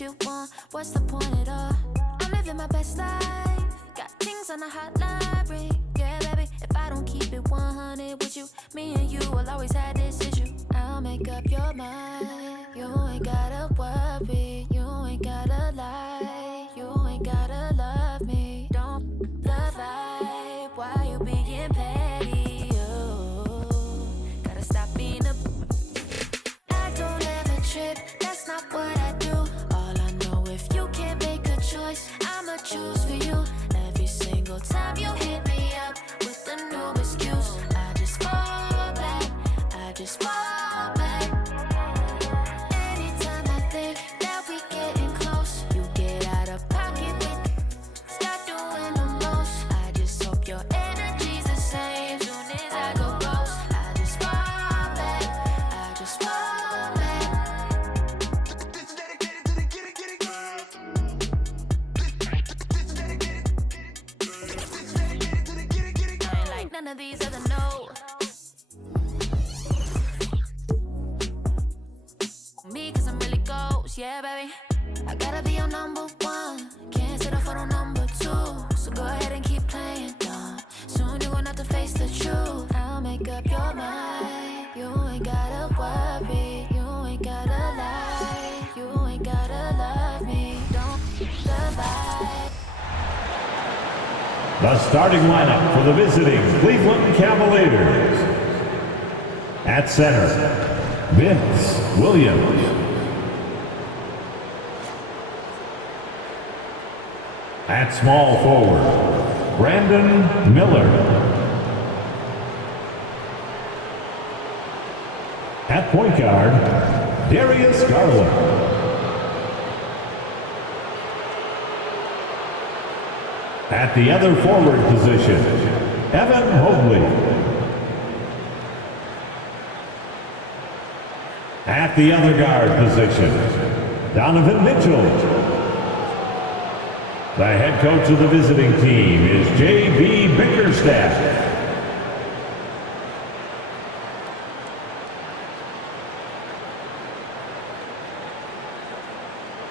You want, what's the point at all? I'm living my best life, got things on the hotline ring. Yeah, baby, if I don't keep it 100 with you, me and you will always have this issue. I'll make up your mind. You ain't gotta worry, you ain't gotta lie, you ain't gotta love me. Don't the vibe, why you being petty? You gotta stop being a. I don't ever trip, that's not what I do. If you can't make a choice, I'ma choose for you. Every single time you hit me up with a new excuse, I just fall back, I just fall back. Anytime I think that we getting close, you get out of pocket, start doing the most. I just hope your energy's the same. Soon as I go close, I just fall back, I just fall back. None of these other no. Me, cause I'm really ghost, yeah, baby. I gotta be your number one. Can't settle for no number two. So go ahead and keep playing dumb. Soon you're gonna have to face the truth. I'll make up your mind. You ain't gotta worry. You ain't gotta lie. You ain't gotta love me. Don't divide. The starting lineup for the visiting Cleveland Cavaliers. At center, Vince Williams. At small forward, Brandon Miller. At point guard, Darius Garland. At the other forward position, Evan Mobley. At the other guard position, Donovan Mitchell. The head coach of the visiting team is J.B. Bickerstaff.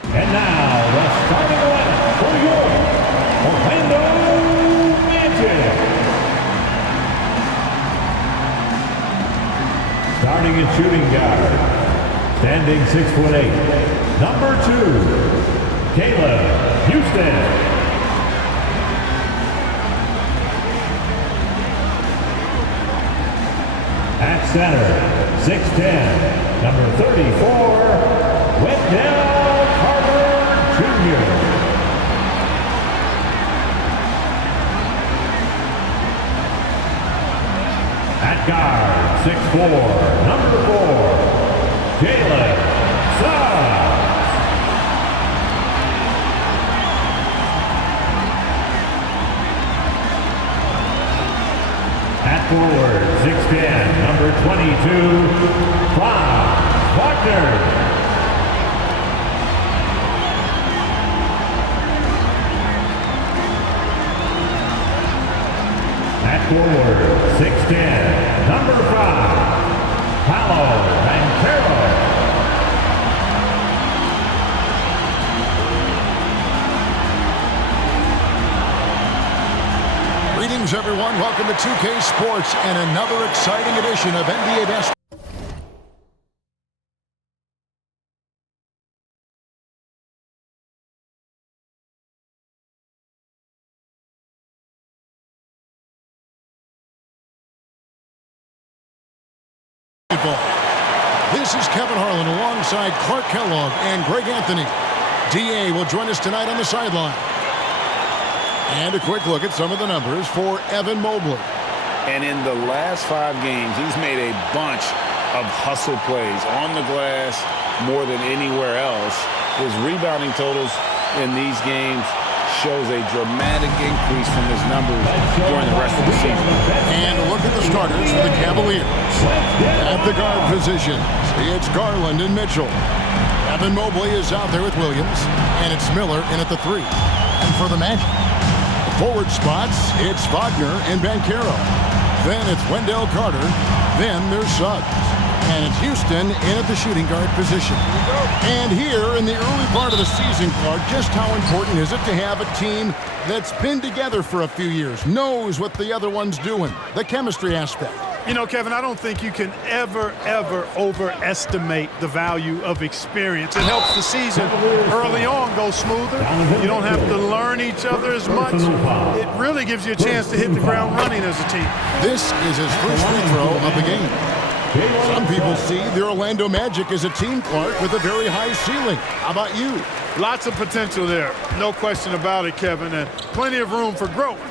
And now, the starting lineup for your Orlando Magic. Starting at shooting guard, standing 6'8", number 2, Caleb Houston. At center, 6'10", number 34, Wendell Carter Jr. At guard, 6'4", number 4, Jalen Suggs. At forward, 6'10", number 22, Franz Wagner. At forward, 6'10", number 5, Paolo Banchero. Greetings, everyone. Welcome to 2K Sports and another exciting edition of NBA Basketball. This is Kevin Harlan alongside Clark Kellogg and Greg Anthony. D.A. will join us tonight on the sideline. And a quick look at some of the numbers for Evan Mobley. And in the last 5 games, he's made a bunch of hustle plays on the glass more than anywhere else. His rebounding totals in these games shows a dramatic increase from his numbers during the rest of the season. And a look at the starters for the Cavaliers. At the guard positions, it's Garland and Mitchell. Evan Mobley is out there with Williams, and it's Miller in at the 3. And for the Magic, forward spots, it's Wagner and Banchero. Then it's Wendell Carter. Then there's Suggs. And it's Houston in at the shooting guard position. And here in the early part of the season, Clark, just how important is it to have a team that's been together for a few years, knows what the other one's doing, the chemistry aspect? You know, Kevin, I don't think you can ever overestimate the value of experience. It helps the season early on go smoother. You don't have to learn each other as much. It really gives you a chance to hit the ground running as a team. This is his first free throw of the game. Some people see the Orlando Magic as a team, Clark, with a very high ceiling. How about you? Lots of potential there. No question about it, Kevin, and plenty of room for growth.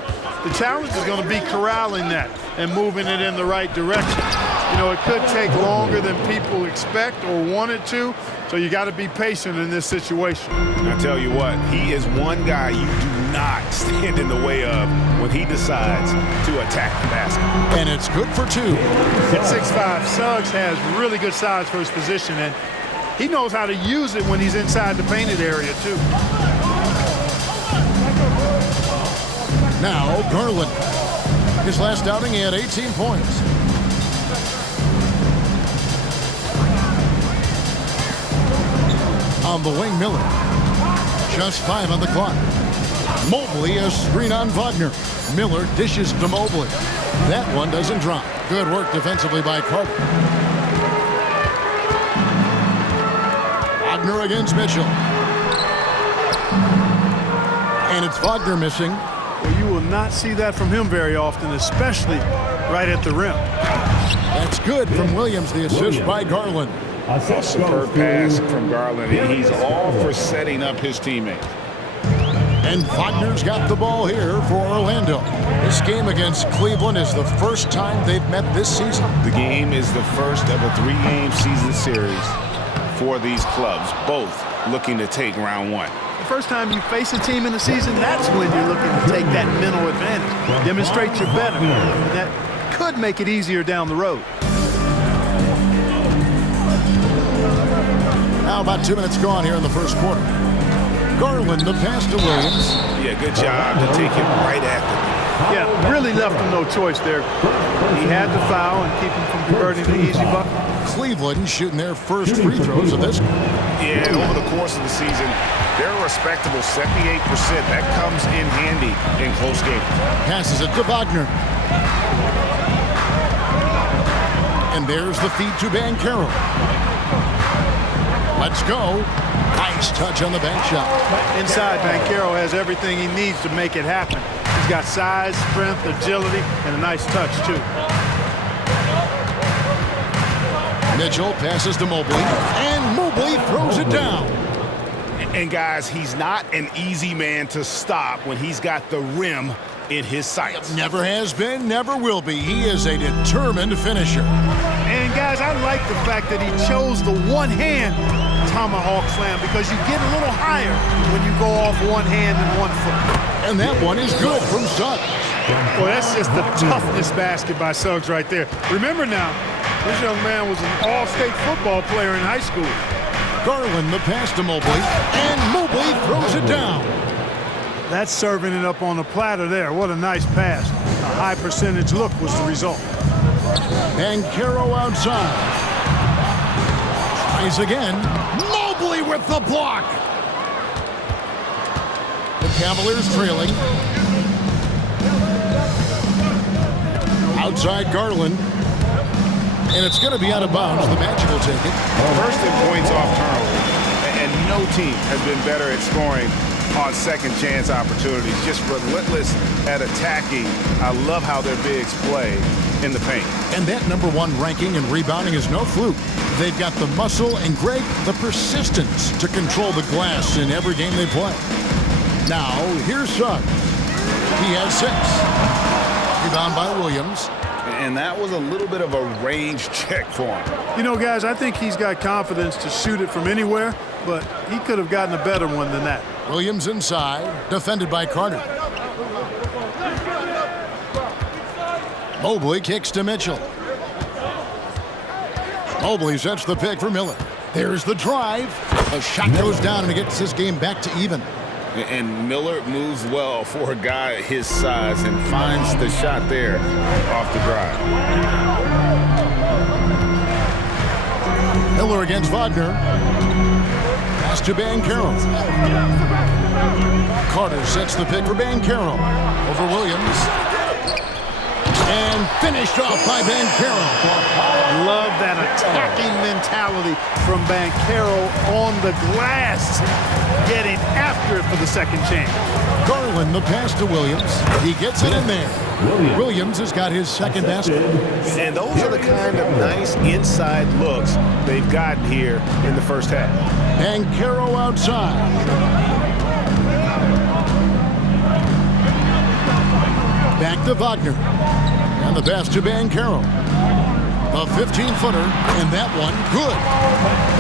The challenge is going to be corralling that and moving it in the right direction. You know, it could take longer than people expect or want it to, so you got to be patient in this situation. I tell you what, he is one guy you do not stand in the way of when he decides to attack the basket. And it's good for two. At 6'5", Suggs has really good size for his position, and he knows how to use it when he's inside the painted area, too. Now, Garland. His last outing, he had 18 points. On the wing, Miller. Just 5 on the clock. Mobley a screen on Wagner. Miller dishes to Mobley. That one doesn't drop. Good work defensively by Carter. Wagner against Mitchell. And it's Wagner missing. Well, you will not see that from him very often, especially right at the rim. That's good from Williams, the assist by Garland. A superb pass from Garland. He's all for setting up his teammates. And Wagner's got the ball here for Orlando. This game against Cleveland is the first time they've met this season. The game is the first of a 3-game season series for these clubs, both looking to take round one. The first time you face a team in the season, that's when you're looking to take that mental advantage. Demonstrate you're better. And that could make it easier down the road. Now about 2 minutes gone here in the first quarter. Garland, the pass to Williams. Yeah, good job to take it right after. Yeah, really left him no choice there. He had to foul and keep him from converting the easy bucket. Cleveland shooting their first free throws of this. Yeah, and over the course of the season, they're a respectable 78%. That comes in handy in close games. Passes it to Wagner. And there's the feed to Banchero. Let's go. Nice touch on the bank shot. Inside, Banchero has everything he needs to make it happen. He's got size, strength, agility, and a nice touch, too. Mitchell passes to Mobley, and Mobley throws it down. And guys, he's not an easy man to stop when he's got the rim in his sights. Never has been, never will be. He is a determined finisher. And guys, I like the fact that he chose the one-hand tomahawk slam because you get a little higher when you go off one hand and 1 foot. And that one is good from Suggs. Well, that's just the toughness basket by Suggs right there. Remember now, this young man was an all-state football player in high school. Garland, the pass to Mobley, and Mobley throws it down. That's serving it up on a platter there. What a nice pass. A high percentage look was the result. Banchero outside. Tries again. Mobley with the block. The Cavaliers trailing. Outside Garland. And it's going to be out of bounds. The Magic will take it. First in points off turnover. And no team has been better at scoring on second chance opportunities. Just relentless at attacking. I love how their bigs play in the paint. And that #1 ranking and rebounding is no fluke. They've got the muscle and, Greg, the persistence to control the glass in every game they play. Now, here's Suggs. He has 6. Rebound by Williams. And that was a little bit of a range check for him. You know, guys, I think he's got confidence to shoot it from anywhere, but he could have gotten a better one than that. Williams inside, defended by Carter. Mobley kicks to Mitchell. Mobley sets the pick for Miller. There's the drive. The shot goes down and it gets this game back to even. And Miller moves well for a guy his size and finds the shot there off the drive. Miller against Wagner. Pass to Banchero. Carter sets the pick for Banchero. Over Williams. And finished off by Banchero. Love that attacking mentality from Banchero on the glass, getting after it for the second chance. Garland, the pass to Williams. He gets it in there. Williams has got his second basket. And those are the kind of nice inside looks they've gotten here in the first half. Banchero outside. Back to Wagner. And the pass to Banchero. A 15-footer, and that one good.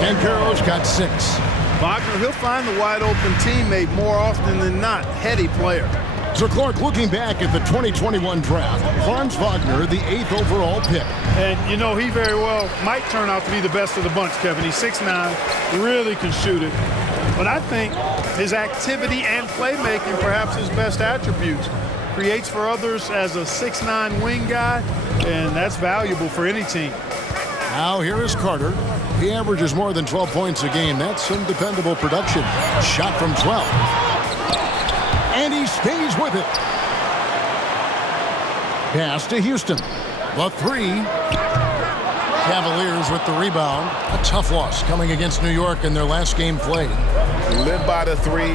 Banchero's got 6. Wagner, he'll find the wide-open teammate more often than not. Heady player. So Clark, looking back at the 2021 draft, Franz Wagner, the 8th overall pick. And, you know, he very well might turn out to be the best of the bunch, Kevin. He's 6'9", really can shoot it. But I think his activity and playmaking, perhaps his best attributes. Creates for others as a 6'9" wing guy, and that's valuable for any team. Now here is Carter. He averages more than 12 points a game. That's some dependable production. Shot from 12. And he stays with it. Pass to Houston. The 3. Cavaliers with the rebound. A tough loss coming against New York in their last game played. Live by the 3,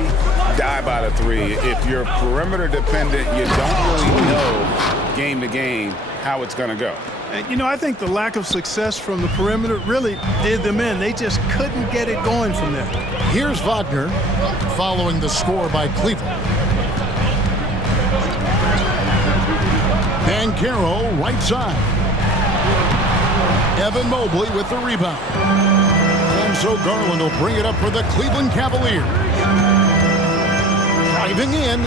die by the 3. If you're perimeter dependent, you don't really know game to game how it's going to go. And, you know, I think the lack of success from the perimeter really did them in. They just couldn't get it going from there. Here's Wagner following the score by Cleveland. Banchero right side. Evan Mobley with the rebound. And so Garland will bring it up for the Cleveland Cavaliers. Driving in.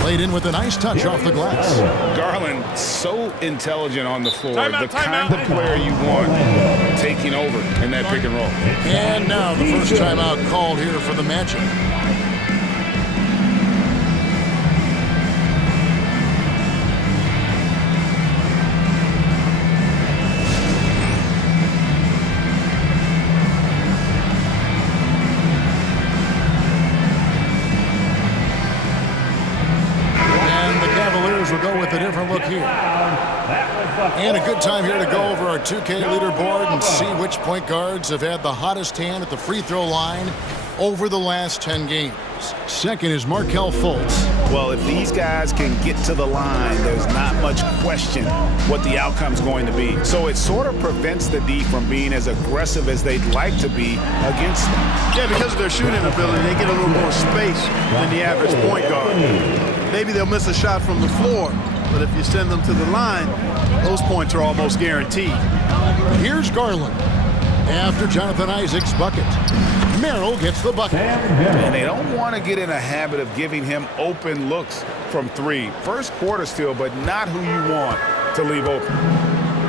Played in with a nice touch off the glass. Garland, so intelligent on the floor. The kind of player you want taking over in that pick and roll. And now the first timeout called here for the matchup. Will go with a different look here. And a good time here to go over our 2K leaderboard and see which point guards have had the hottest hand at the free throw line over the last 10 games. Second is Markelle Fultz. Well, if these guys can get to the line, there's not much question what the outcome's going to be. So it sort of prevents the D from being as aggressive as they'd like to be against them. Yeah, because of their shooting ability, they get a little more space than the average point guard. Maybe they'll miss a shot from the floor, but if you send them to the line, those points are almost guaranteed. Here's Garland after Jonathan Isaac's bucket. Merrill gets the bucket. And they don't want to get in a habit of giving him open looks from 3. First quarter still, but not who you want to leave open.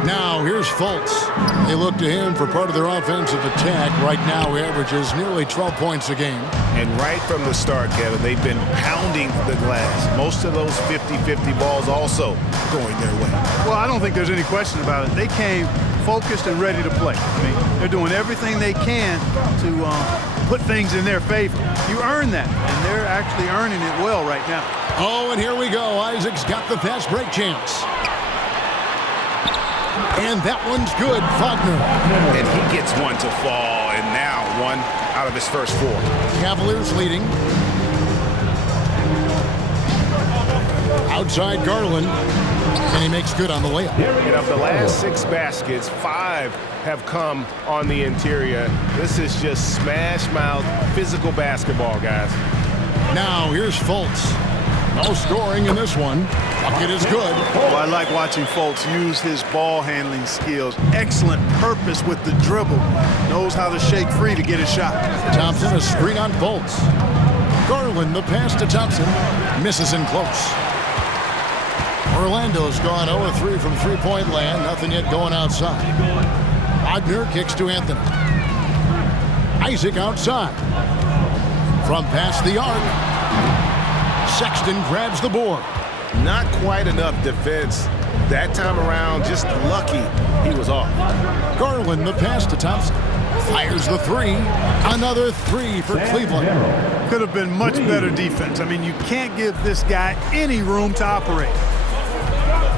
Now here's Fultz. They look to him for part of their offensive attack. Right now he averages nearly 12 points a game. And right from the start, Kevin, they've been pounding the glass. Most of those 50-50 balls also going their way. Well, I don't think there's any question about it. They came focused and ready to play. I mean, they're doing everything they can to put things in their favor. You earn that, and they're actually earning it well right now. Oh, and here we go. Isaac's got the fast break chance. And that one's good, Wagner. And he gets one to fall, and now one out of his first 4. Cavaliers leading. Outside Garland, and he makes good on the layup. And of the last 6 baskets, 5 have come on the interior. This is just smash mouth physical basketball, guys. Now here's Fultz. No scoring in this one. Bucket is good. Well, I like watching Fultz use his ball handling skills. Excellent purpose with the dribble. Knows how to shake free to get a shot. Thompson, a screen on Fultz. Garland, the pass to Thompson. Misses in close. Orlando's gone 0-3 from three-point land. Nothing yet going outside. Wagner kicks to Anthony. Isaac outside. From past the arc. Sexton grabs the board. Not quite enough defense that time around. Just lucky he was off. Garland, the pass to Thompson. Fires the three. Another three for Cleveland. Could have been much better defense. I mean, you can't give this guy any room to operate.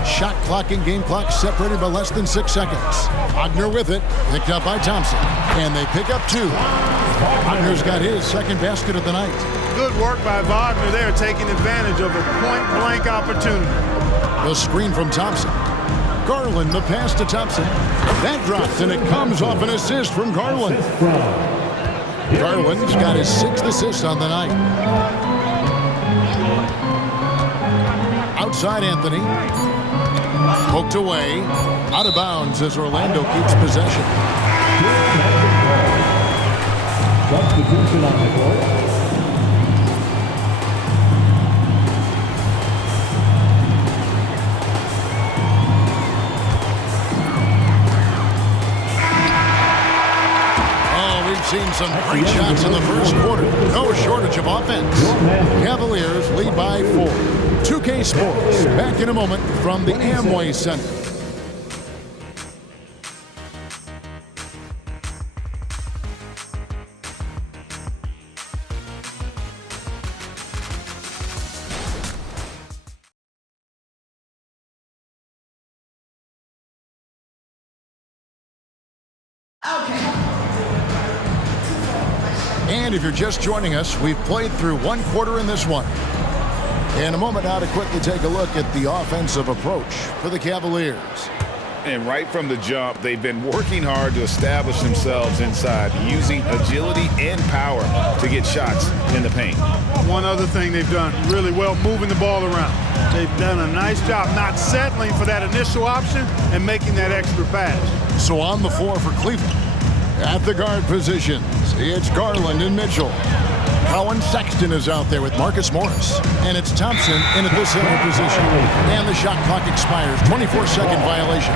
Shot clock and game clock separated by less than 6 seconds. Wagner with it, picked up by Thompson. And they pick up 2. Wagner's got his second basket of the night. Good work by Wagner there, taking advantage of a point-blank opportunity. The screen from Thompson. Garland, the pass to Thompson. That drops, and it comes off an assist from Garland. Garland's got his 6th assist on the night. Outside Anthony. Poked away. Out of bounds as Orlando keeps possession. Substitution on the court. Seen some great shots in the first quarter. No shortage of offense. Cavaliers lead by 4. 2K Sports back in a moment from the Amway Center. And if you're just joining us, we've played through 1 quarter in this one. In a moment now to quickly take a look at the offensive approach for the Cavaliers. And right from the jump, they've been working hard to establish themselves inside, using agility and power to get shots in the paint. One other thing they've done really well, moving the ball around. They've done a nice job not settling for that initial option and making that extra pass. So on the floor for Cleveland. At the guard positions, it's Garland and Mitchell. Colin Sexton is out there with Marcus Morris. And it's Thompson in at the center position. And the shot clock expires. 24-second violation.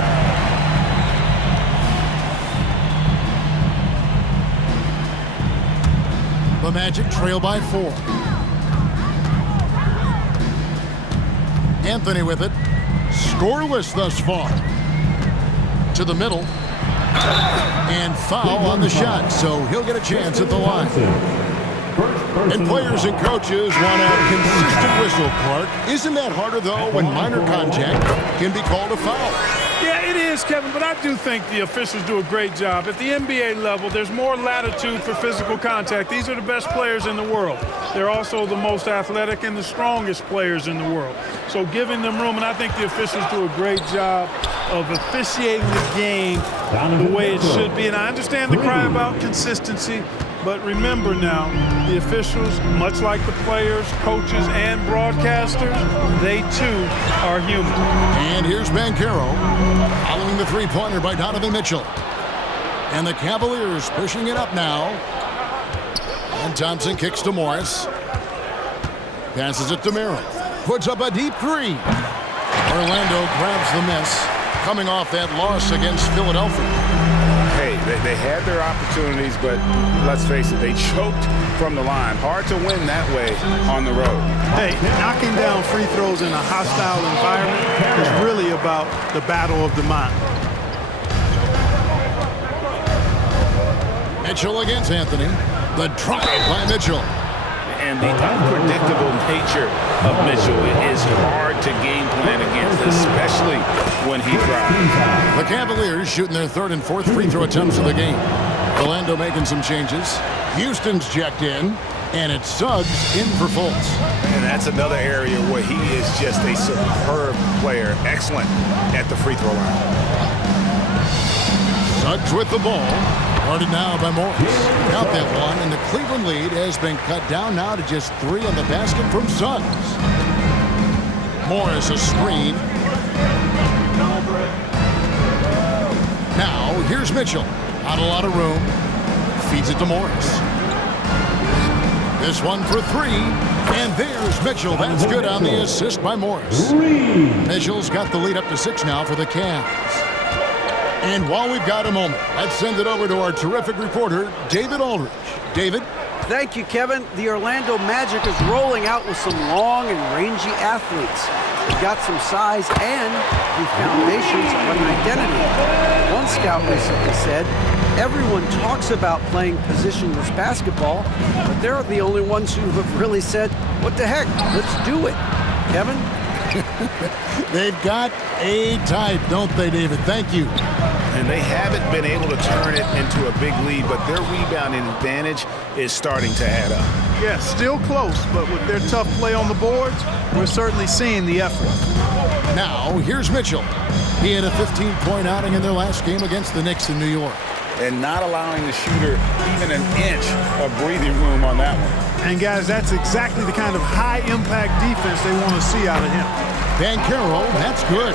The Magic trail by 4. Anthony with it. Scoreless thus far. To the middle. And foul on the shot, so he'll get a chance at the line. And players and coaches want a consistent whistle, Clark. Isn't that harder, though, when minor contact can be called a foul? Yeah, it is, Kevin, but I do think the officials do a great job. At the NBA level, there's more latitude for physical contact. These are the best players in the world. They're also the most athletic and the strongest players in the world. So giving them room, and I think the officials do a great job of officiating the game the way it should be. And I understand the cry about consistency, but remember now, the officials, much like the players, coaches, and broadcasters, they too are human. And here's Banchero following the three-pointer by Donovan Mitchell. And the Cavaliers pushing it up now. And Thompson kicks to Morris. Passes it to Merrill. Puts up a deep 3. Orlando grabs the miss, coming off that loss against Philadelphia. Hey, they had their opportunities, but let's face it, they choked from the line. Hard to win that way on the road. Hey, knocking down free throws in a hostile environment is really about the battle of the mind. Mitchell against Anthony. The drive by Mitchell. And the unpredictable nature of Mitchell is hard to game plan against, especially when he drives. The Cavaliers shooting their 3rd and 4th free throw attempts of the game. Orlando making some changes. Houston's checked in, and it's Suggs in for Fultz. And that's another area where he is just a superb player. Excellent at the free throw line. Suggs with the ball. Guarded now by Morris. Count that one, and the Cleveland lead has been cut down now to just 3 on the basket from Suggs. Morris a screen. Now, here's Mitchell. Not a lot of room. Feeds it to Morris. This one for 3. And there's Mitchell. That's good on the assist by Morris. Mitchell's got the lead up to 6 now for the Cavs. And while we've got a moment, let's send it over to our terrific reporter, David Aldridge. David? Thank you, Kevin. The Orlando Magic is rolling out with some long and rangy athletes. They've got some size and the foundations of an identity. One scout recently said, everyone talks about playing positionless basketball, but they're the only ones who have really said, what the heck, let's do it. Kevin? They've got a type, don't they, David? Thank you. And they haven't been able to turn it into a big lead, but their rebounding advantage is starting to add up. Yeah, still close, but with their tough play on the boards, we're certainly seeing the effort. Now, here's Mitchell. He had a 15-point outing in their last game against the Knicks in New York. And not allowing the shooter even an inch of breathing room on that one. And guys, that's exactly the kind of high-impact defense they want to see out of him. Banchero, that's good.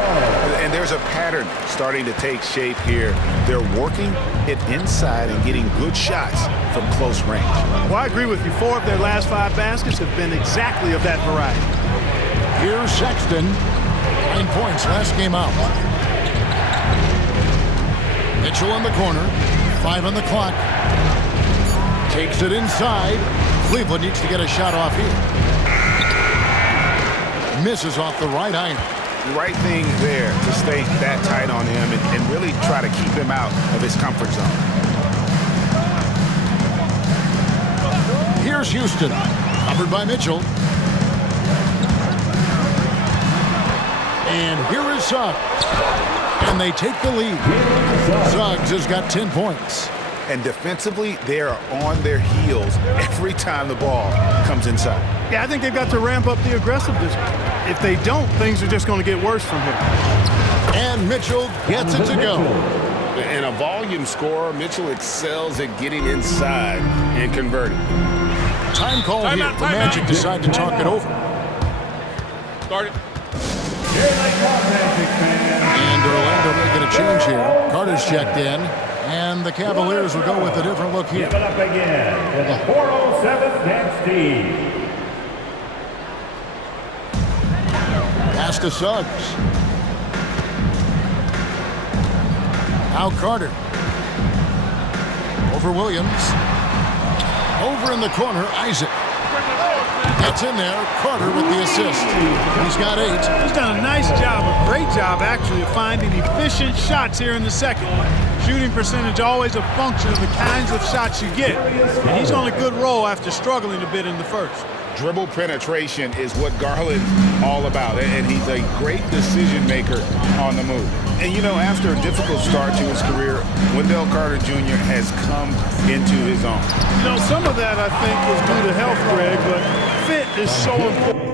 And there's a pattern starting to take shape here. They're working it inside and getting good shots from close range. Well, I agree with you. 4 of their last 5 baskets have been exactly of that variety. Here's Sexton. 9 points last game out. Mitchell in the corner. 5 on the clock. Takes it inside. Cleveland needs to get a shot off here. Misses off the right iron. The right thing there to stay that tight on him and really try to keep him out of his comfort zone. Here's Houston. Covered by Mitchell. And here is Suggs. And they take the lead. Suggs has got 10 points. And defensively, they are on their heels every time the ball comes inside. Yeah, I think they've got to ramp up the aggressiveness. If they don't, things are just going to get worse from here. And Mitchell gets it to go. And a volume scorer, Mitchell excels at getting inside and converting. Time call here. The Magic decide to talk it over. Start it. And Orlando making a change here. Carter's checked in. And the Cavaliers will go with a different look here. Give it up again for the 407 next team. Pass to Suggs. Now Carter. Over Williams. Over in the corner, Isaac. Gets in there. Carter with the assist. He's got 8. He's done a nice job, a great job actually, of finding efficient shots here in the second. Shooting percentage always a function of the kinds of shots you get. And he's on a good roll after struggling a bit in the first. Dribble penetration is what Garland's all about, and he's a great decision maker on the move. And, you know, after a difficult start to his career, Wendell Carter Jr. has come into his own. You know, some of that, I think, is due to health, Greg, but fit is so important.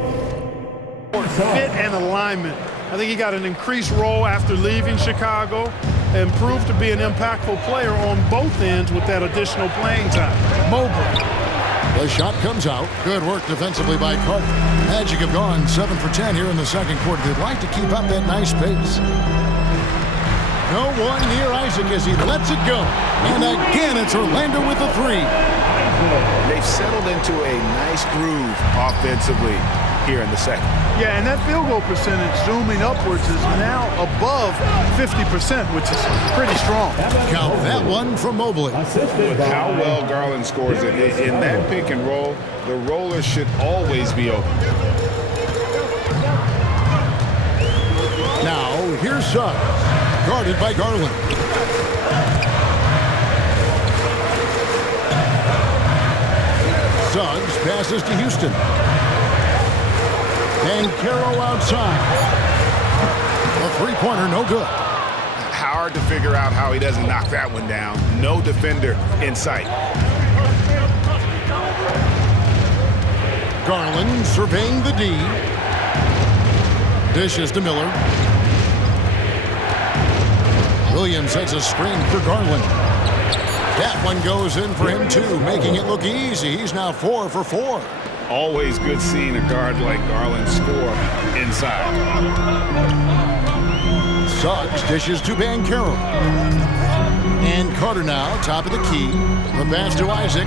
Fit and alignment. I think he got an increased role after leaving Chicago and proved to be an impactful player on both ends with that additional playing time. Mobley. The shot comes out. Good work defensively by Carter. Magic have gone 7 for 10 here in the second quarter. They'd like to keep up that nice pace. No one near Isaac as he lets it go. And again, it's Orlando with a 3. They've settled into a nice groove offensively here in the second. Yeah, and that field goal percentage zooming upwards is now above 50%, which is pretty strong. Count that one from Mobley. With how well Garland scores it in that pick and roll, the roller should always be open. Now, here's Suggs, guarded by Garland. Suggs passes to Houston. Banchero outside. A three-pointer, no good. Hard to figure out how he doesn't knock that one down. No defender in sight. Garland surveying the D. Dishes to Miller. Williams sets a screen for Garland. That one goes in for him too, making it look easy. He's now 4 for 4. Always good seeing a guard like Garland score inside. Suggs dishes to Banchero. And Carter now, top of the key. The pass to Isaac.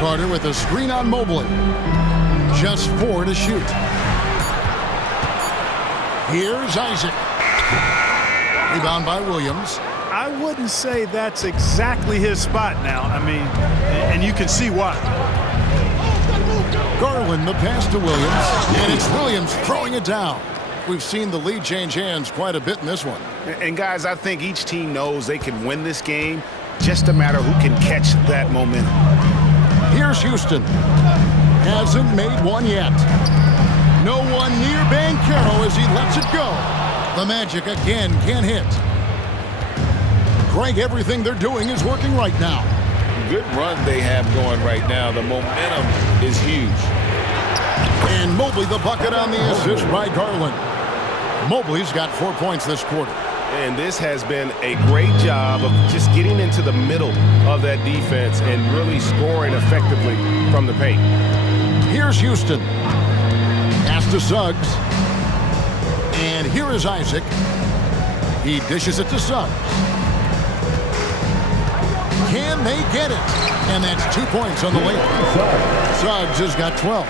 Carter with a screen on Mobley. Just 4 to shoot. Here's Isaac. Rebound by Williams. I wouldn't say that's exactly his spot now. I mean, and you can see why. Garland, the pass to Williams, and it's Williams throwing it down. We've seen the lead change hands quite a bit in this one. And guys, I think each team knows they can win this game. Just a matter who can catch that momentum. Here's Houston. Hasn't made one yet. No one near Banchero as he lets it go. The Magic again can't hit. Greg, everything they're doing is working right now. Good run they have going right now. The momentum is huge. And Mobley the bucket on the assist by Garland. Mobley's got 4 points this quarter. And this has been a great job of just getting into the middle of that defense and really scoring effectively from the paint. Here's Houston. Pass to Suggs. And here is Isaac. He dishes it to Suggs. Can they get it? And that's 2 points on the layup. Suggs has got 12.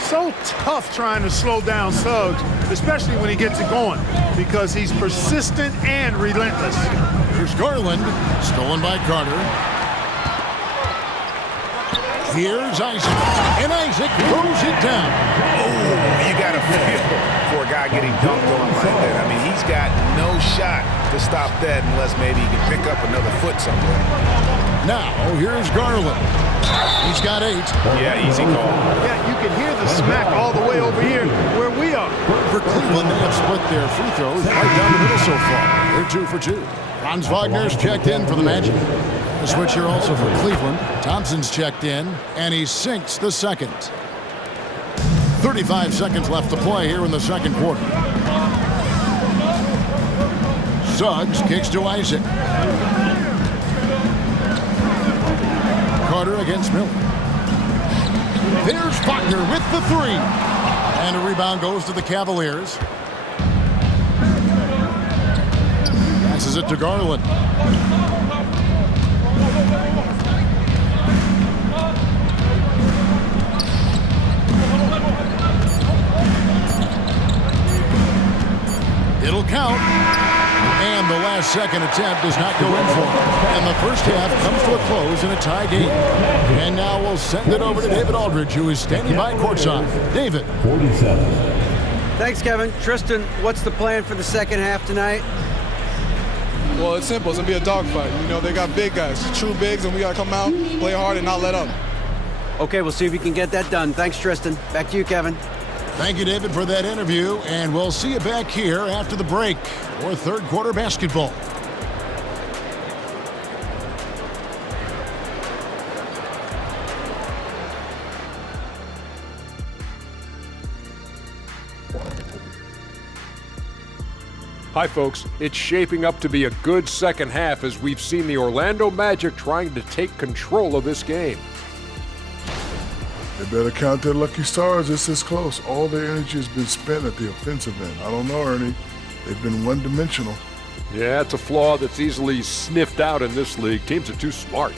So tough trying to slow down Suggs, especially when he gets it going, because he's persistent and relentless. Here's Garland, stolen by Carter. Here's Isaac, and Isaac throws it down. Oh, you got to feel for a guy getting dunked on like that. I mean, he's got no shot to stop that unless maybe he can pick up another foot somewhere. Now, here's Garland. He's got 8. Yeah, easy call. Yeah, you can hear the smack all the way over here where we are. For Cleveland, they have split their free throws right down the middle so far. They're 2 for 2. Franz Wagner's checked in for the Magic. The switch here also for Cleveland. Thompson's checked in, and he sinks the second. 35 seconds left to play here in the second quarter. Suggs kicks to Isaac. Carter against Miller. There's Wagner with the 3. And a rebound goes to the Cavaliers. Passes it to Garland. It'll count. And the last second attempt does not go in for him. And the first half comes to a close in a tie game. And now we'll send it over to David Aldridge, who is standing by courtside. David. 47. Thanks, Kevin. Tristan, what's the plan for the second half tonight? Well, it's simple. It's going to be a dogfight. You know, they got big guys, true bigs, and we got to come out, play hard, and not let up. Okay, we'll see if we can get that done. Thanks, Tristan. Back to you, Kevin. Thank you, David, for that interview. And we'll see you back here after the break for third quarter basketball. Hi, folks. It's shaping up to be a good second half as we've seen the Orlando Magic trying to take control of this game. They better count their lucky stars. It's this close. All their energy has been spent at the offensive end. I don't know, Ernie. They've been one-dimensional. Yeah, it's a flaw that's easily sniffed out in this league. Teams are too smart.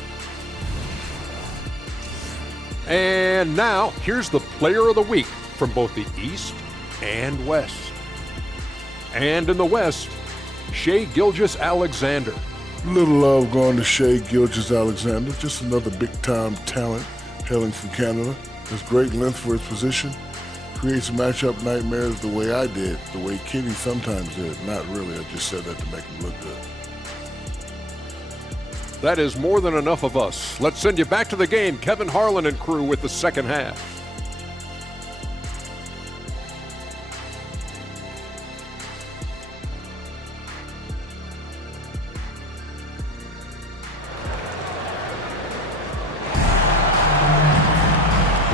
And now, here's the player of the week from both the East and West. And in the West, Shai Gilgeous-Alexander. Little love going to Shai Gilgeous-Alexander. Just another big-time talent hailing from Canada. Has great length for his position. Creates matchup nightmares the way I did, the way Kitty sometimes did. Not really, I just said that to make him look good. That is more than enough of us. Let's send you back to the game. Kevin Harlan and crew with the second half.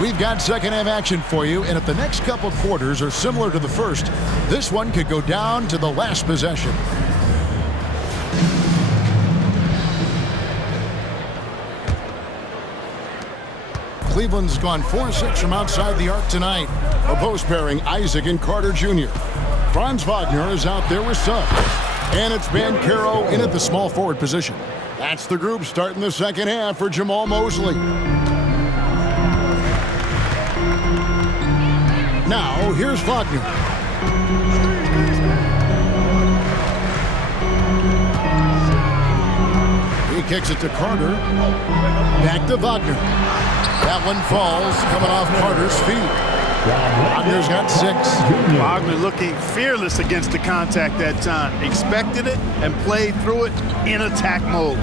We've got second half action for you, and if the next couple quarters are similar to the first, this one could go down to the last possession. Cleveland's gone 4-6 from outside the arc tonight. A post pairing Isaac and Carter Jr. Franz Wagner is out there with Suggs. And it's Banchero in at the small forward position. That's the group starting the second half for Jamal Mosley. Now, here's Wagner. kicks it to Carter. Back to Wagner. That one falls, coming off Carter's feet. Wagner's got 6. Wagner looking fearless against the contact that time. Expected it and played through it in attack mode.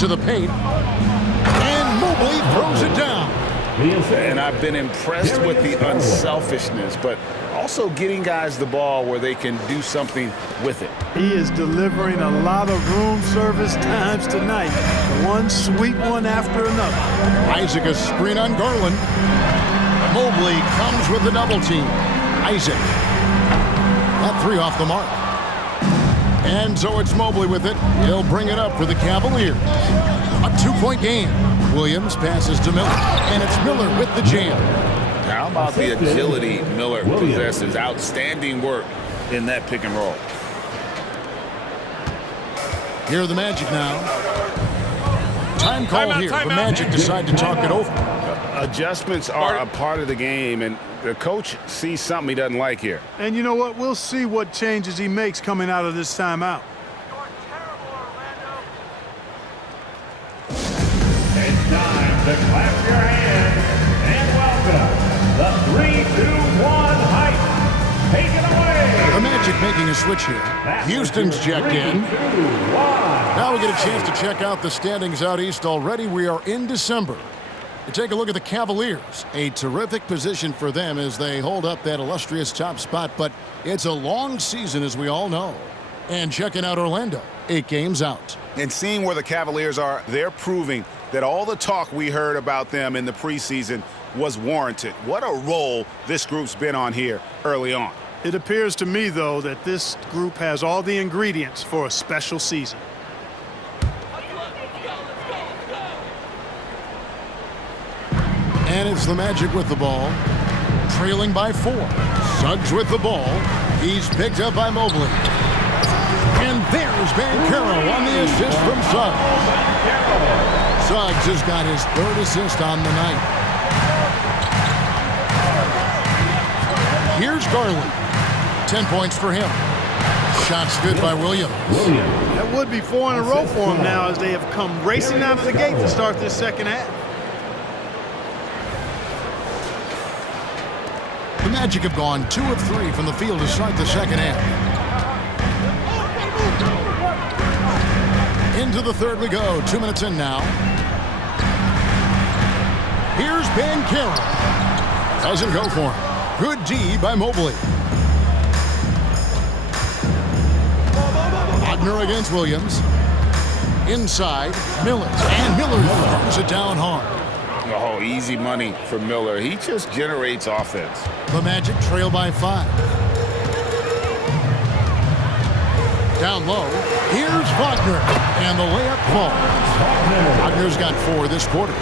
To the paint. And Mobley throws it down. And I've been impressed with the unselfishness, but also getting guys the ball where they can do something with it. He is delivering a lot of room service times tonight. One sweet one after another. Isaac a screen on Garland. Mobley comes with the double team. Isaac. That 3 off the mark. And so it's Mobley with it. He'll bring it up for the Cavaliers. A 2-point game. Williams passes to Miller. And it's Miller with the jam. How about the agility Miller possesses? Outstanding work in that pick and roll. Here are the Magic now. Time call here. The Magic decide to talk it over. Adjustments are a part of the game, and the coach sees something he doesn't like here. And you know what? We'll see what changes he makes coming out of this timeout. It's time to clap your hands and welcome the 3-2-1 hype. Take it away. The Magic making a switch here. Houston's checked in. Now we get a chance to check out the standings out east already. We are in December. You take a look at the Cavaliers. A terrific position for them as they hold up that illustrious top spot, but it's a long season, as we all know. And checking out Orlando, 8 games out. And seeing where the Cavaliers are, they're proving that all the talk we heard about them in the preseason was warranted. What a role this group's been on here early on. It appears to me, though, that this group has all the ingredients for a special season. And it's the Magic with the ball, trailing by 4. Suggs with the ball. He's picked up by Mobley. And there's Banchero on the assist from Suggs. Suggs has got his 3rd assist on the night. Here's Garland. 10 points for him. Shots good by Williams. That would be 4 in a row for him now as they have come racing out of the gate to start this second half. The Magic have gone 2 of 3 from the field to start the second half. Into the 3rd we go. 2 minutes in now. Here's Banchero. Doesn't go for him. Good D by Mobley. Wagner against Williams. Inside, Miller. And Miller throws it down hard. Oh, easy money for Miller. He just generates offense. The Magic trail by 5. Down low. Here's Wagner. And the layup falls. Wagner's got 4 this quarter.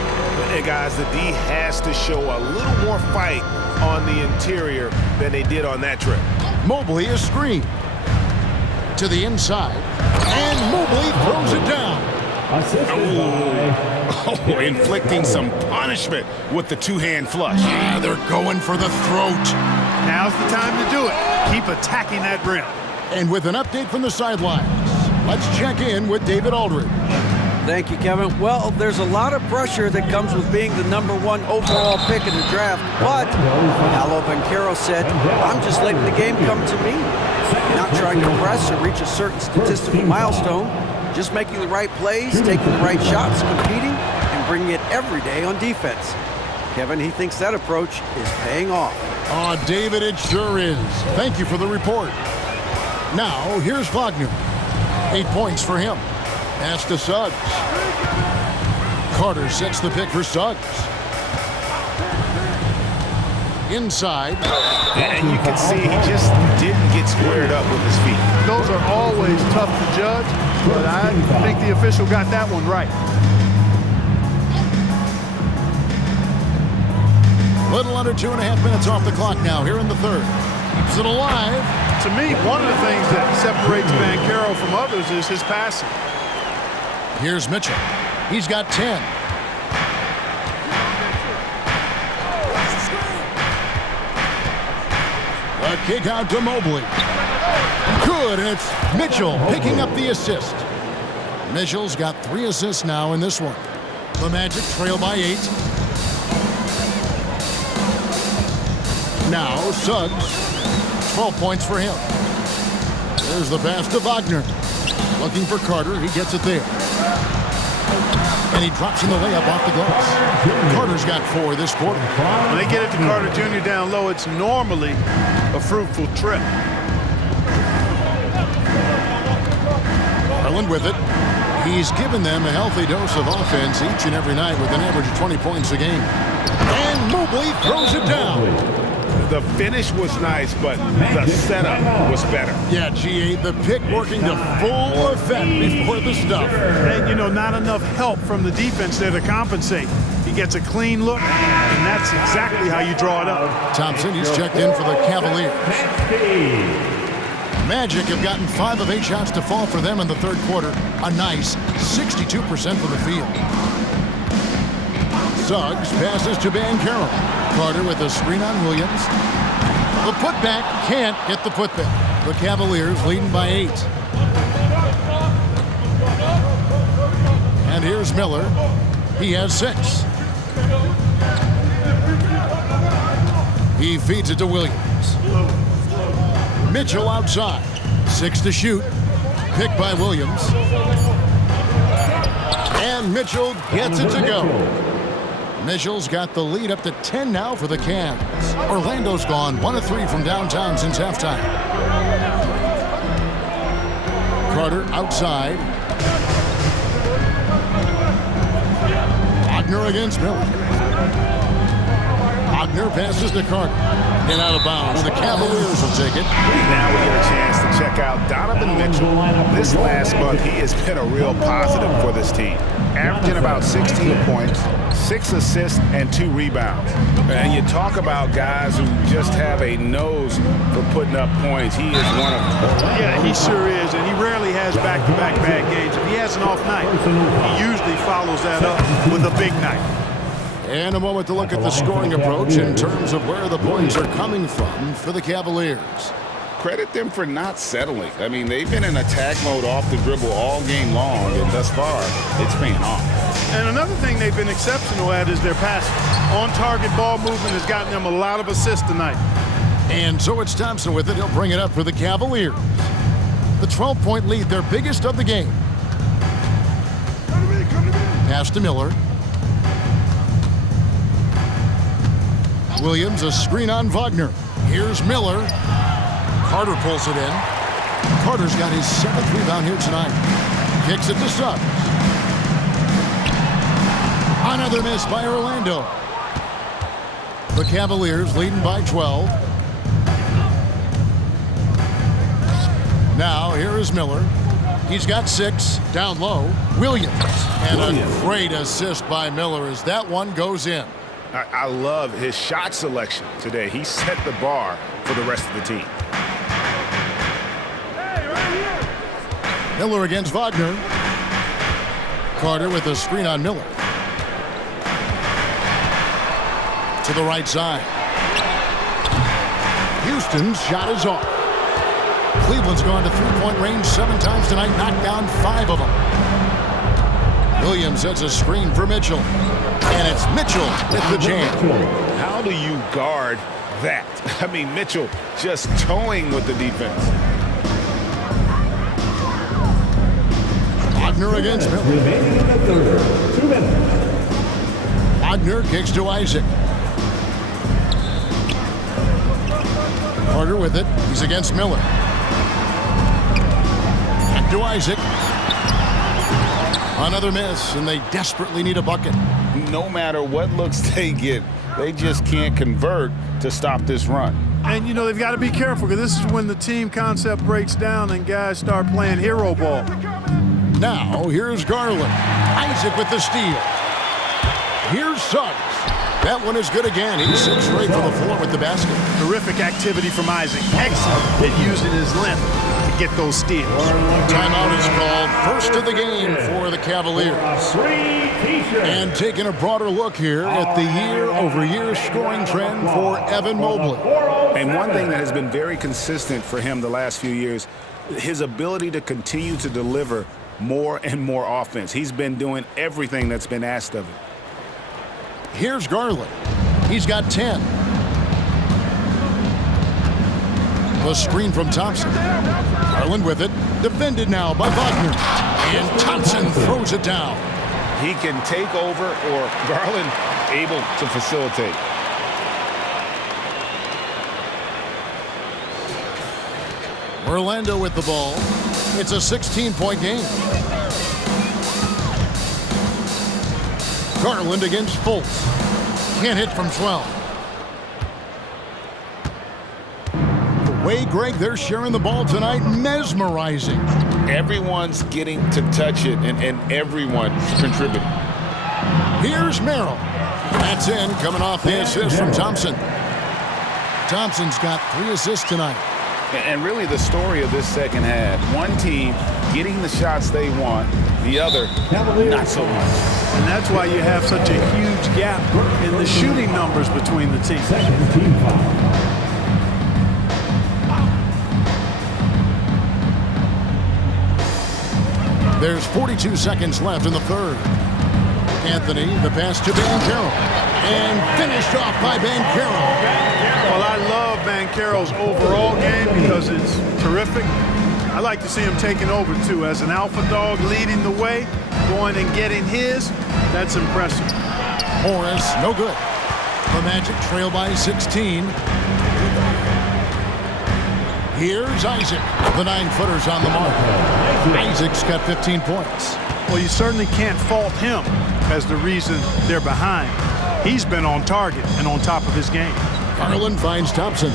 Hey, guys, the D has to show a little more fight on the interior than they did on that trip. Mobley is screened. To the inside. And Mobley throws it down. Oh, inflicting some punishment with the 2-hand flush. Yeah, they're going for the throat. Now's the time to do it. Keep attacking that rim. And with an update from the sidelines, let's check in with David Aldridge. Thank you, Kevin. Well, there's a lot of pressure that comes with being the #1 overall pick in the draft, but Paolo Banchero said, I'm just letting the game come to me. Not trying to press or reach a certain statistical milestone, just making the right plays, taking the right shots, competing, and bringing it every day on defense. Kevin, he thinks that approach is paying off. Oh, David, it sure is. Thank you for the report. Now, here's Wagner. 8 points for him. Pass to Suggs. Carter sets the pick for Suggs. Inside. And you can see he just didn't get squared up with his feet. Those are always tough to judge, but I think the official got that one right. Little under 2.5 minutes off the clock now here in the 3rd. Keeps it alive. To me, one of the things that separates Banchero from others is his passing. Here's Mitchell. He's got 10. A kick out to Mobley. Good good, and it's Mitchell picking up the assist. Mitchell's got 3 assists now in this one. The Magic trail by 8. Now Suggs, 12 points for him. There's the pass to Wagner. Looking for Carter, he gets it there. And he drops in the layup off the glass. Carter's got 4 this quarter. When they get it to Carter Jr. down low, it's normally a fruitful trip. Garland with it. He's given them a healthy dose of offense each and every night with an average of 20 points a game. And Mobley throws it down. The finish was nice, but the setup was better. Yeah, G.A., the pick working to full effect before the stuff. And, you know, not enough help from the defense there to compensate. He gets a clean look, and that's exactly how you draw it up. Thompson, he's checked in for the Cavaliers. Magic have gotten 5 of 8 shots to fall for them in the third quarter. A nice 62% from the field. Suggs passes to Banchero. Carter with a screen on Williams. The putback can't get the putback. The Cavaliers leading by 8. And here's Miller. He has 6. He feeds it to Williams. Mitchell outside. 6 to shoot. Picked by Williams. And Mitchell gets it to go. Mitchell's got the lead up to 10 now for the Cavs. Orlando's gone 1 of 3 from downtown since halftime. Carter outside. Wagner against Miller. Wagner passes to Carter. And out of bounds. The Cavaliers will take it. Now we get a chance to check out Donovan Mitchell. This last month, he has been a real positive for this team. Averaging about 16 points, 6 assists, and 2 rebounds. And you talk about guys who just have a nose for putting up points. He is one of them. Yeah, he sure is, and he rarely has back-to-back bad games. If he has an off night, he usually follows that up with a big night. And a moment to look at the scoring approach in terms of where the points are coming from for the Cavaliers. Credit them for not settling. I mean, they've been in attack mode off the dribble all game long, and thus far, it's paying off. And another thing they've been exceptional at is their passing. On-target ball movement has gotten them a lot of assists tonight. And so it's Thompson with it. He'll bring it up for the Cavaliers. The 12-point lead, their biggest of the game. Pass to Miller. Williams, a screen on Wagner. Here's Miller. Carter pulls it in. Carter's got his 7th rebound here tonight. Kicks it to Suggs. Another miss by Orlando. The Cavaliers leading by 12. Now here is Miller. He's got 6 down low. Williams. And a great assist by Miller as that one goes in. I love his shot selection today. He set the bar for the rest of the team. Miller against Wagner. Carter with a screen on Miller. To the right side. Houston's shot is off. Cleveland's gone to 3-point range 7 times tonight, knocked down 5 of them. Williams sets a screen for Mitchell. And it's Mitchell with the jam. How do you guard that? I mean, Mitchell just towing with the defense. Wagner against Miller. Remaining in the third. 2 minutes. Wagner kicks to Isaac. Carter with it. He's against Miller. Back to Isaac. Another miss, and they desperately need a bucket. No matter what looks they get, they just can't convert to stop this run. And, you know, they've got to be careful because this is when the team concept breaks down and guys start playing hero ball. Now, here's Garland. Isaac with the steal. Here's Suggs. That one is good again. He sits straight from the floor with the basket. Terrific activity from Isaac. Excellent at using his length to get those steals. Timeout is called. First of the game for the Cavaliers. And taking a broader look here at the year-over-year scoring trend for Evan Mobley. And one thing that has been very consistent for him the last few years, his ability to continue to deliver more and more offense. He's been doing everything that's been asked of him. Here's Garland. He's got 10. The screen from Thompson. Garland with it. Defended now by Wagner. And Thompson throws it down. He can take over, or Garland able to facilitate. Orlando with the ball. It's a 16-point game. Garland against Fultz. Can't hit from 12. The way, Greg, they're sharing the ball tonight, mesmerizing. Everyone's getting to touch it, and everyone's contributing. Here's Merrill. That's in, coming off the assist from Thompson. Thompson's got 3 assists tonight. And really the story of this second half, one team getting the shots they want, the other not so much. And that's why you have such a huge gap in the shooting numbers between the teams. There's 42 seconds left in the third. Anthony, the pass to Banchero. And finished off by Banchero. Well, I love Banchero's overall game because it's terrific. I like to see him taking over, too. As an alpha dog leading the way, going and getting his, that's impressive. Morris, no good. The Magic trail by 16. Here's Isaac. The 9-footer's on the mark. Isaac's got 15 points. Well, you certainly can't fault him as the reason they're behind. He's been on target and on top of his game. Garland finds Thompson.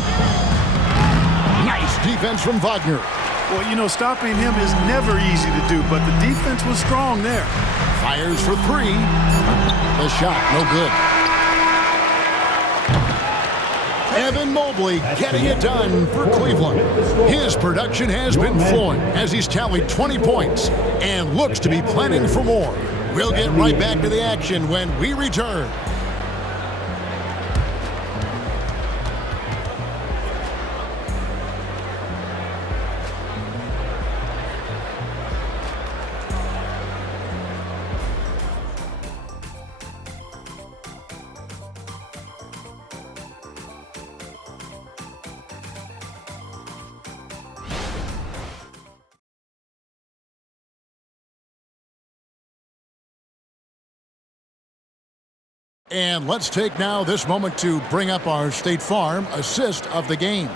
Nice defense from Wagner. Well, you know, stopping him is never easy to do, but the defense was strong there. Fires for 3. The shot, no good. Evan Mobley getting it done for Cleveland. His production has been flowing as he's tallied 20 points and looks to be planning for more. We'll get right back to the action when we return. And let's take now this moment to bring up our State Farm assist of the game.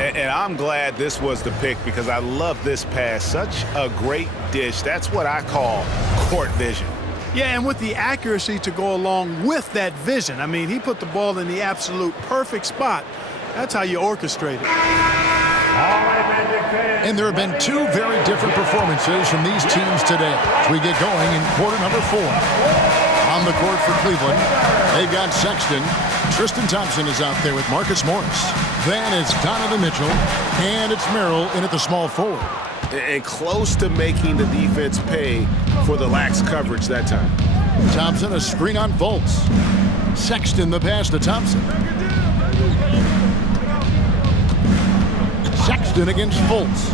And I'm glad this was the pick because I love this pass. Such a great dish. That's what I call court vision. Yeah, and with the accuracy to go along with that vision. I mean, he put the ball in the absolute perfect spot. That's how you orchestrate it. And there have been 2 very different performances from these teams today as we get going in quarter number 4. On the court for Cleveland, they've got Sexton. Tristan Thompson is out there with Marcus Morris. Then it's Donovan Mitchell, and it's Merrill in at the small forward. And close to making the defense pay for the lax coverage that time. Thompson, a screen on Fultz. Sexton, the pass to Thompson. Sexton against Fultz.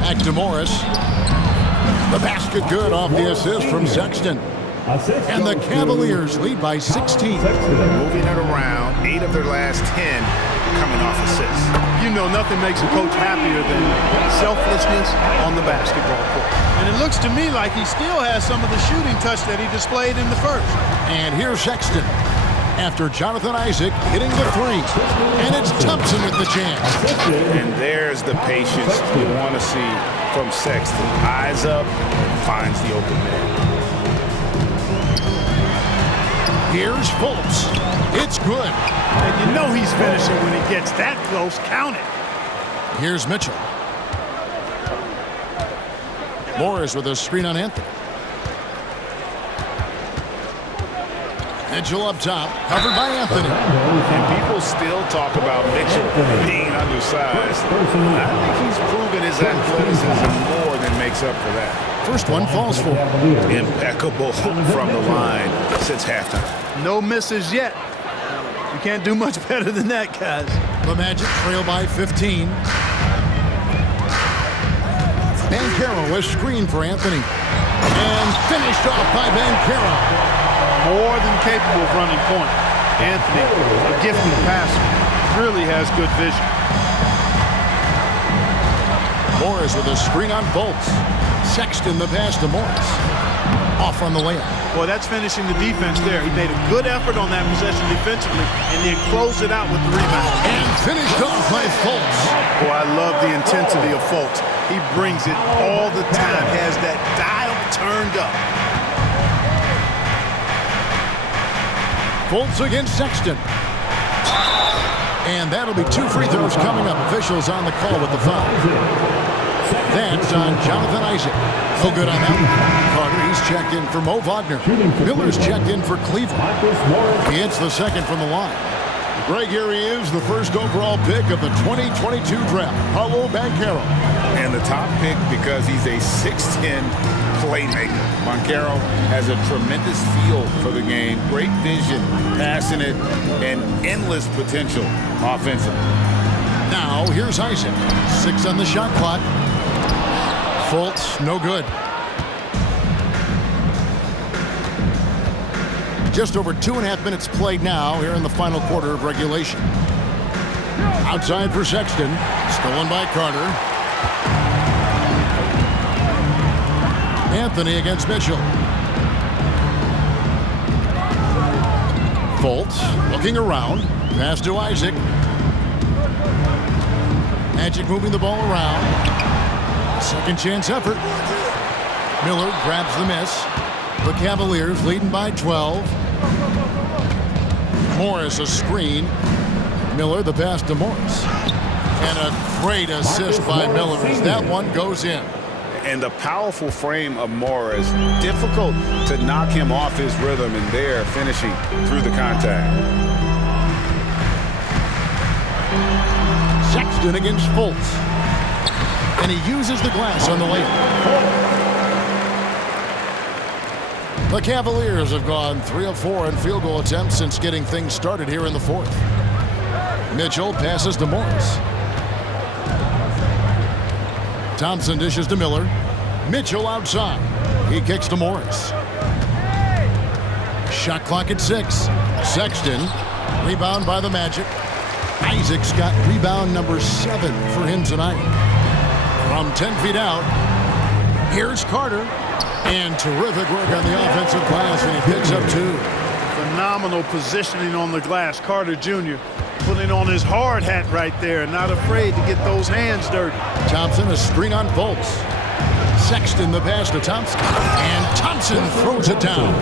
Back to Morris. The basket good off the assist from Sexton. And the Cavaliers lead by 16. Moving it around, 8 of their last 10 coming off assists. You know, nothing makes a coach happier than selflessness on the basketball court. And it looks to me like he still has some of the shooting touch that he displayed in the first. And here's Sexton after Jonathan Isaac hitting the 3. And it's Thompson with the chance. And there's the patience you want to see from Sexton. Eyes up, finds the open man. Here's Fultz. It's good. And you know he's finishing when he gets that close. Count it. Here's Mitchell. Morris with a screen on Anthony. Mitchell up top, covered by Anthony. And people still talk about Mitchell being undersized. I think he's proven his athleticism more than makes up for that. First one falls for. Impeccable from the line since halftime. No misses yet. You can't do much better than that, guys. The Magic trail by 15. Banchero, a screen for Anthony. And finished off by Banchero. More than capable of running point. Anthony, a gifted passer, really has good vision. Morris with a screen on Fultz. Sexton the pass to Morris. Off on the layup. Boy, that's finishing the defense there. He made a good effort on that possession defensively and then closed it out with the rebound. And finished off by Fultz. Boy, I love the intensity of Fultz. He brings it all the time, has that dial turned up. Fultz against Sexton. And that'll be 2 free throws coming up. Officials on the call with the foul. That's on Jonathan Isaac. No good on that one. Carter, he's checked in for Mo Wagner. Miller's checked in for Cleveland. He hits the second from the line. Greg, here he is, the first overall pick of the 2022 draft, Paolo Banchero. And the top pick because he's a 6'10 playmaker. Banchero has a tremendous feel for the game, great vision, passionate, and endless potential offensively. Now, here's Isaac. 6 on the shot clock. Fultz, no good. Just over 2.5 minutes played now here in the final quarter of regulation. Outside for Sexton. Stolen by Carter. Anthony against Mitchell. Fultz looking around. Pass to Isaac. Magic moving the ball around. Second chance effort. Miller grabs the miss. The Cavaliers leading by 12. Morris a screen. Miller the pass to Morris. And a great assist by Miller as that one goes in. And the powerful frame of Morris, difficult to knock him off his rhythm, and there finishing through the contact. Sexton against Fultz. And he uses the glass on the layup. The Cavaliers have gone 3 of 4 in field goal attempts since getting things started here in the fourth. Mitchell passes to Morris. Thompson dishes to Miller. Mitchell outside. He kicks to Morris. Shot clock at 6. Sexton. Rebound by the Magic. Isaac's got rebound number 7 for him tonight. From 10 feet out, here's Carter. And terrific work on the offensive glass, and he picks up 2. Phenomenal positioning on the glass. Carter Jr. putting on his hard hat right there, not afraid to get those hands dirty. Thompson, a screen on Fultz. Sexton the pass to Thompson. And Thompson throws it down.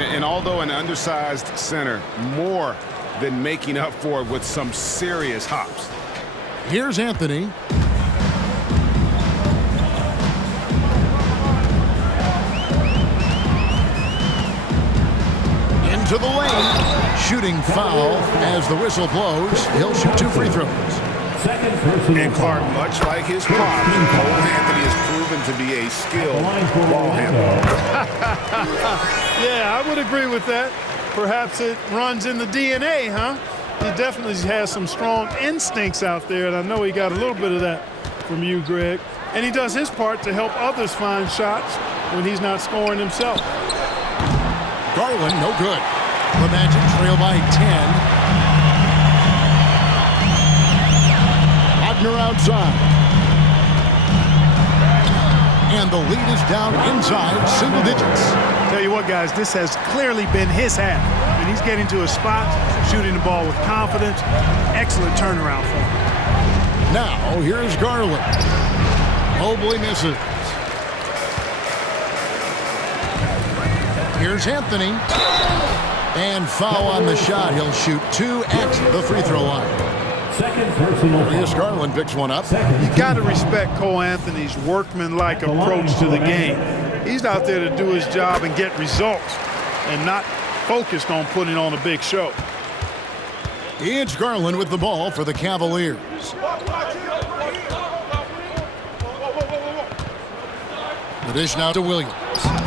And although an undersized center, more than making up for it with some serious hops. Here's Anthony. To the lane. Shooting foul as the whistle blows. He'll shoot 2 free throws. And Clark, much like his pops, Cole Anthony has proven to be a skilled ball handler. Yeah, I would agree with that. Perhaps it runs in the DNA, huh? He definitely has some strong instincts out there, and I know he got a little bit of that from you, Greg. And he does his part to help others find shots when he's not scoring himself. Garland, no good. The Magic trail by 10. Wagner outside. And the lead is down inside single digits. Tell you what, guys, this has clearly been his half. And he's getting to a spot, shooting the ball with confidence. Excellent turnaround for him. Now, here's Garland. Mobley misses. Here's Anthony. And foul on the shot. He'll shoot 2 at the free throw line. Second personal. Elias Garland picks one up. You got to respect Cole Anthony's workmanlike approach to the game. He's out there to do his job and get results and not focused on putting on a big show. It's Garland with the ball for the Cavaliers. The dish now to Williams.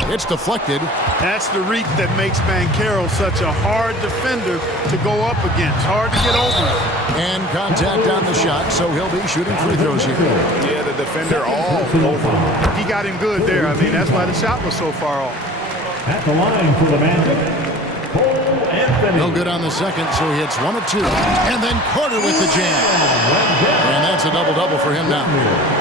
It's deflected. That's the reach that makes Banchero such a hard defender to go up against. Hard to get over him. And contact on the shot, so he'll be shooting free throws here. Yeah, the defender all over. He got him good there. I mean, that's why the shot was so far off. At the line for the Magic, Cole Anthony. No good on the second, so he hits 1 of 2. And then Carter with the jam. And that's a double-double for him now.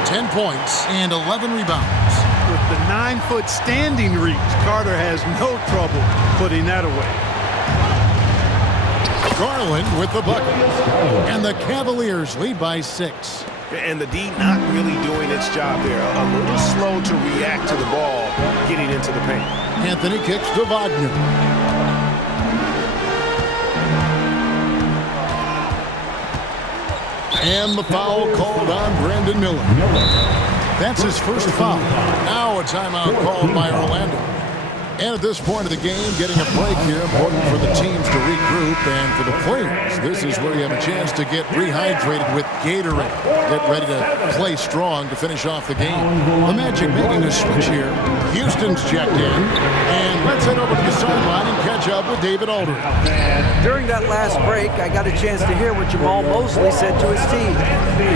10 points and 11 rebounds. With the 9-foot standing reach, Carter has no trouble putting that away. Garland with the bucket. And the Cavaliers lead by 6. And the D not really doing its job there. A little slow to react to the ball getting into the paint. Anthony kicks to Wagner. And the foul called on Brandon Miller. That's his first foul. Now a timeout called by Orlando. And at this point of the game, getting a break here, important for the teams to regroup, and for the players, this is where you have a chance to get rehydrated with Gatorade. Get ready to play strong to finish off the game. The Magic making a switch here. Houston's checked in, and let's head over to the sideline and catch up with David Aldridge. During that last break, I got a chance to hear what Jamal Mosley said to his team.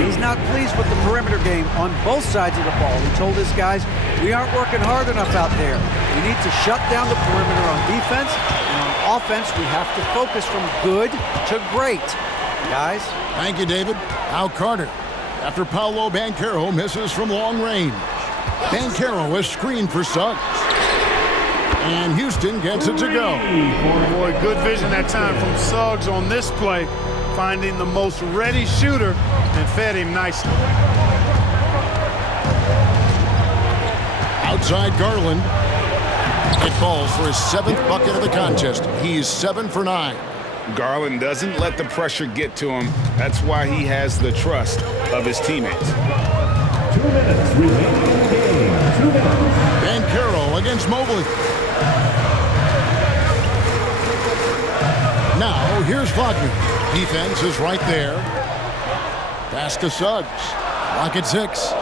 He's not pleased with the perimeter game on both sides of the ball. He told his guys, we aren't working hard enough out there. We need to shut down the perimeter on defense, and on offense, we have to focus from good to great. Guys? Thank you, David. Now Carter, after Paolo Banchero misses from long range. Banchero is screened for Suggs. And Houston gets it to go. Boy, good vision that time from Suggs on this play, finding the most ready shooter and fed him nicely. Outside Garland. It falls for his 7th bucket of the contest. He's 7 for 9. Garland doesn't let the pressure get to him. That's why he has the trust of his teammates. 2 minutes remaining in the game. 2 minutes. Banchero against Mobley. Now, here's Wagner. Defense is right there. Pass to Suggs. Clock at 6.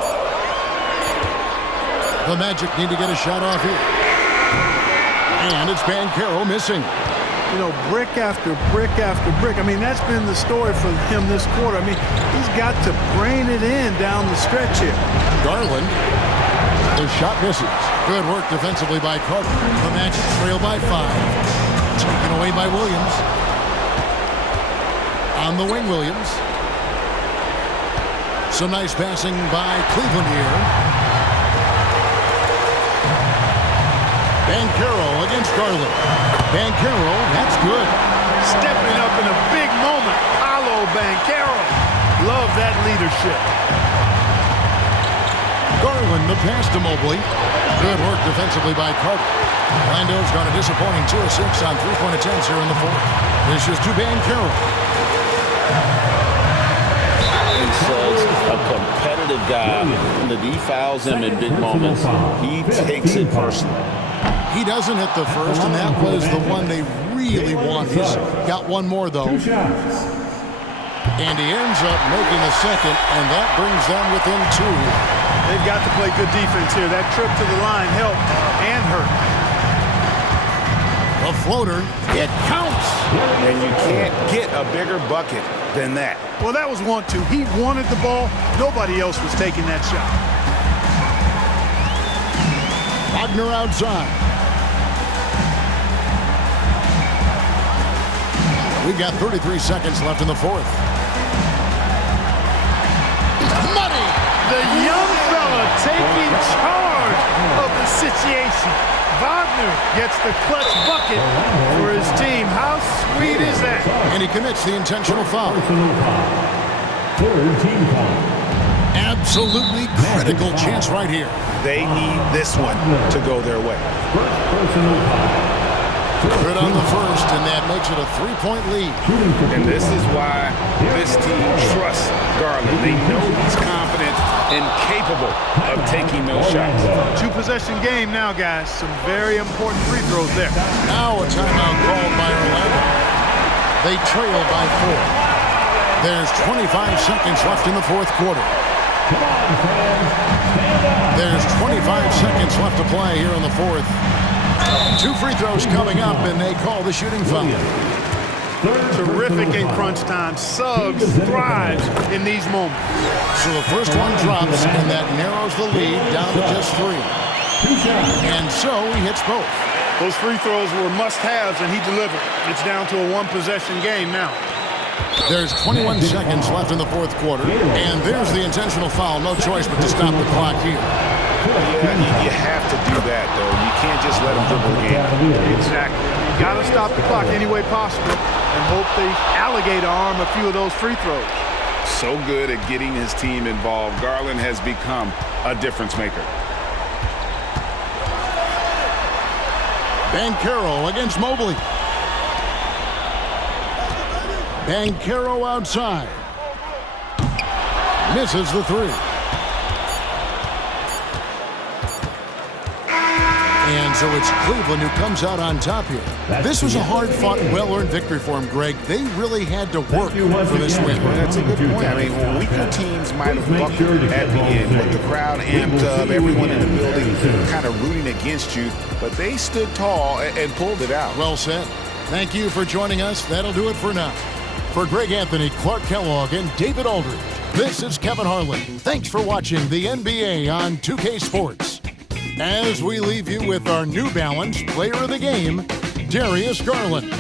The Magic need to get a shot off here. And it's Banchero missing. You know, brick after brick after brick. I mean, that's been the story for him this quarter. I mean, he's got to brain it in down the stretch here. Garland. The shot misses. Good work defensively by Carter. The Magic trail by 5. Taken away by Williams. On the wing, Williams. Some nice passing by Cleveland here. Banchero against Garland. Banchero, that's good. Stepping up in a big moment. Paolo Banchero. Love that leadership. Garland, the pass to Mobley. Good work defensively by Carter. Orlando's got a disappointing 2 of 6 on 3-point attempts here in the 4th. This is to Banchero. And Suggs, a competitive guy. When the D fouls him in big moments, he takes it personally. He doesn't hit the first, and that was the one they really want. He's got one more, though. 2 shots. And he ends up making the second, and that brings them within 2. They've got to play good defense here. That trip to the line helped and hurt. The floater, it counts. And you can't get a bigger bucket than that. Well, that was 1-2. He wanted the ball. Nobody else was taking that shot. Wagner outside. We've got 33 seconds left in the 4th. Money! The young fella taking charge of the situation. Wagner gets the clutch bucket for his team. How sweet is that? And he commits the intentional foul. Personal foul. 3rd team foul. Absolutely critical chance right here. They need this one to go their way. First personal foul. Good on the first, and that makes it a 3-point lead. And this is why this team trusts Garland. They know he's confident and capable of taking those shots. 2-possession game now, guys. Some very important free throws there. Now a timeout called by Orlando. They trail by 4. There's 25 seconds left in the 4th quarter. Come on, fans. Stand up. There's 25 seconds left to play here in the 4th. 2 free throws coming up, and they call the shooting foul. Terrific in crunch time. Suggs thrives in these moments. So the first one drops, and that narrows the lead down to just 3. And so he hits both. Those free throws were must-haves, and he delivered. It's down to a one-possession game now. There's 21 seconds left in the fourth quarter, and there's the intentional foul. No choice but to stop the clock here. Yeah, you have to do that, though. You can't just let them dribble the game. Exactly. You got to stop the clock any way possible and hope they alligator arm a few of those free throws. So good at getting his team involved. Garland has become a difference maker. Banchero against Mobley. Banchero outside. Misses the 3. And so it's Cleveland who comes out on top here. This was a hard-fought, well-earned victory for them, Greg. They really had to work for this win. That's a good point. I mean, weaker teams might have buckled at the end, but the crowd amped up, everyone in the building kind of rooting against you, but they stood tall and pulled it out. Well said. Thank you for joining us. That'll do it for now. For Greg Anthony, Clark Kellogg, and David Aldridge, this is Kevin Harlan. Thanks for watching the NBA on 2K Sports. As we leave you with our New Balance Player of the Game, Darius Garland.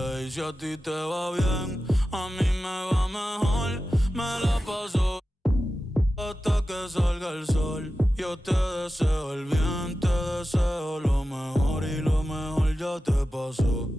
Y si a ti te va bien, a mí me va mejor. Me la paso hasta que salga el sol. Yo te deseo el bien, te deseo lo mejor y lo mejor ya te pasó.